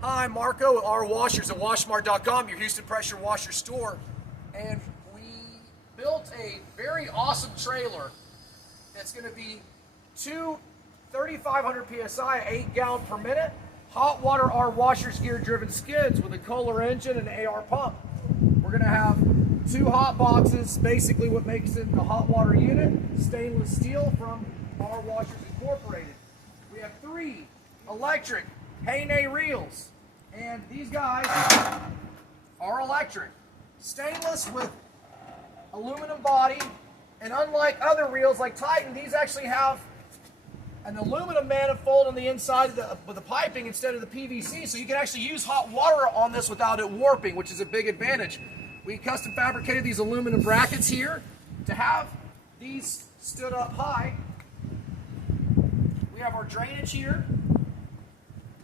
Hi, Marco, our washers at washmart.com, your Houston pressure washer store. And we built a very awesome trailer that's going to be two 3,500 PSI, 8 gallon per minute, hot water R washers gear driven skids with a Kohler engine and an AR pump. We're going to have 2 hot boxes, basically what makes it the hot water unit, stainless steel from R Washers Incorporated. We have 3 electric Hannay reels, and these guys are electric, stainless with aluminum body, and unlike other reels like Titan, these actually have an aluminum manifold on the inside with the piping instead of the PVC, so you can actually use hot water on this without it warping, which is a big advantage. We custom fabricated these aluminum brackets here to have these stood up high. We have our drainage here.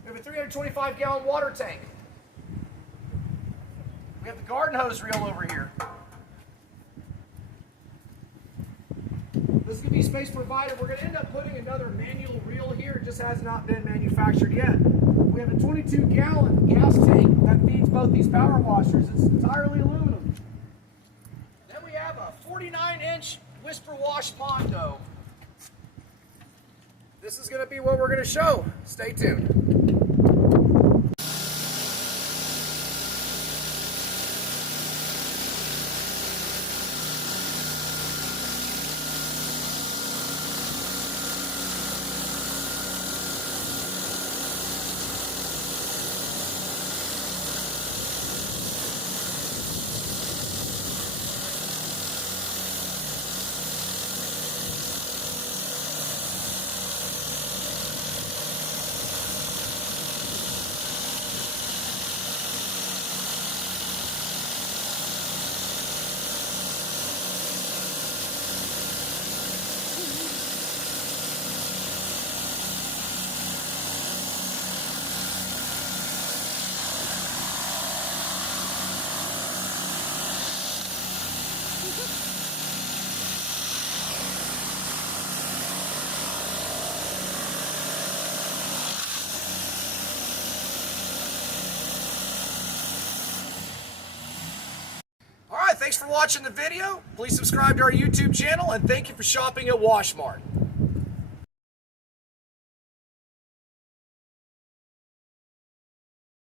We have a 325 gallon water tank. We have the garden hose reel over here. This is going to be space provided. We're going to end up putting another manual reel here. It just has not been manufactured yet. We have a 22 gallon gas tank that feeds both these power washers. It's entirely aluminum. Then we have a 49-inch Whisper Wash Pondo. This is going to be what we're going to show. Stay tuned. Thanks for watching the video. Please subscribe to our YouTube channel, and thank you for shopping at Washmart.